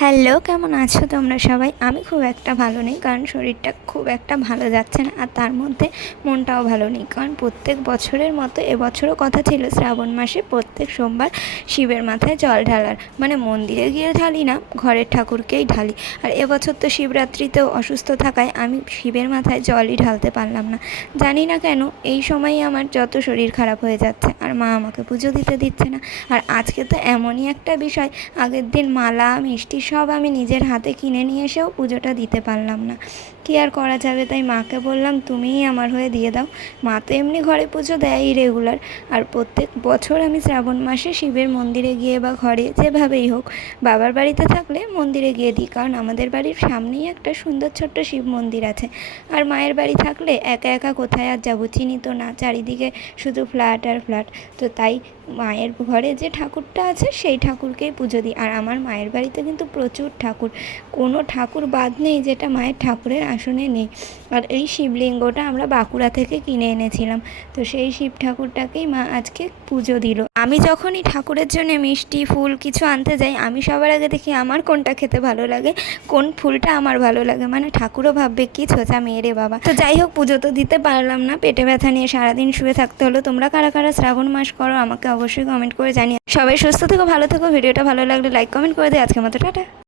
Hello, কেমন আছো তোমরা সবাই? আমি খুব একটা ভালো নেই, কারণ শরীরটা খুব একটা ভালো যাচ্ছে না, আর তার মধ্যে মনটাও ভালো নেই। কারণ প্রত্যেক বছরের মতো এবছরও কথা ছিল শ্রাবণ মাসে প্রত্যেক সোমবার শিবের মাথায় জল ঢালার, মানে মন্দিরে গিয়ে ঢালি না, ঘরের ঠাকুরকেই ঢালি। আর এবছর তো শিবরাত্রিতেও অসুস্থ থাকায় আমি শিবের মাথায় জলই ঢালতে পারলাম না। জানি না কেন এই সময়ই আমার যত শরীর খারাপ হয়ে যাচ্ছে, আর মা আমাকে পুজো দিতে দিচ্ছে না। আর আজকে তো এমনই একটা বিষয়, আগের দিন মালা মিষ্টি সব আমি নিজের হাতে কিনে নিয়ে এসেও পুজোটা দিতে পারলাম না। কী আর করা যাবে, তাই মাকে বললাম তুমিই আমার হয়ে দিয়ে দাও। মা তো এমনি ঘরে পুজো দেয়ই রেগুলার, আর প্রত্যেক বছর আমি শ্রাবণ মাসে শিবের মন্দিরে গিয়ে বা ঘরে যেভাবেই হোক, বাবার বাড়িতে থাকলে মন্দিরে গিয়ে দিই, কারণ আমাদের বাড়ির সামনেই একটা সুন্দর ছোট্ট শিব মন্দির আছে। আর মায়ের বাড়ি থাকলে একা একা কোথায় আর যাবো, চিনি তো না, চারিদিকে শুধু ফ্ল্যাট আর ফ্ল্যাট। তো তাই মায়ের ঘরে যে ঠাকুরটা আছে সেই ঠাকুরকেই পুজো দিই। আর আমার মায়ের বাড়িতে কিন্তু প্রচুর ঠাকুর, কোনো ঠাকুর বাদ নেই যেটা মায়ের ঠাকুরের আসনে নেই। আর এই শিবলিঙ্গটা আমরা বাঁকুড়া থেকে কিনে এনেছিলাম, তো সেই শিব ঠাকুরটাকেই মা আজকে পুজো দিল। আমি যখনই ঠাকুরের জন্য মিষ্টি ফুল কিছু আনতে যাই, আমি সবার আগে দেখি আমার কোনটা খেতে ভালো লাগে, কোন ফুলটা আমার ভালো লাগে, মানে ঠাকুরও ভাববে কি ছোঁচা মেয়ে রে বাবা। তো যাই হোক, পুজো তো দিতে পারলাম না, পেটে ব্যথা নিয়ে সারাদিন শুয়ে থাকতে হলো। তোমরা কারা কারা শ্রাবণ মাস করো আমাকে অবশ্যই কমেন্ট করে জানিয়ে। সবাই সুস্থ থেকো, ভালো থেকো। ভিডিওটা ভালো লাগলে লাইক কমেন্ট করে দিই। আজকের মতো টাটা।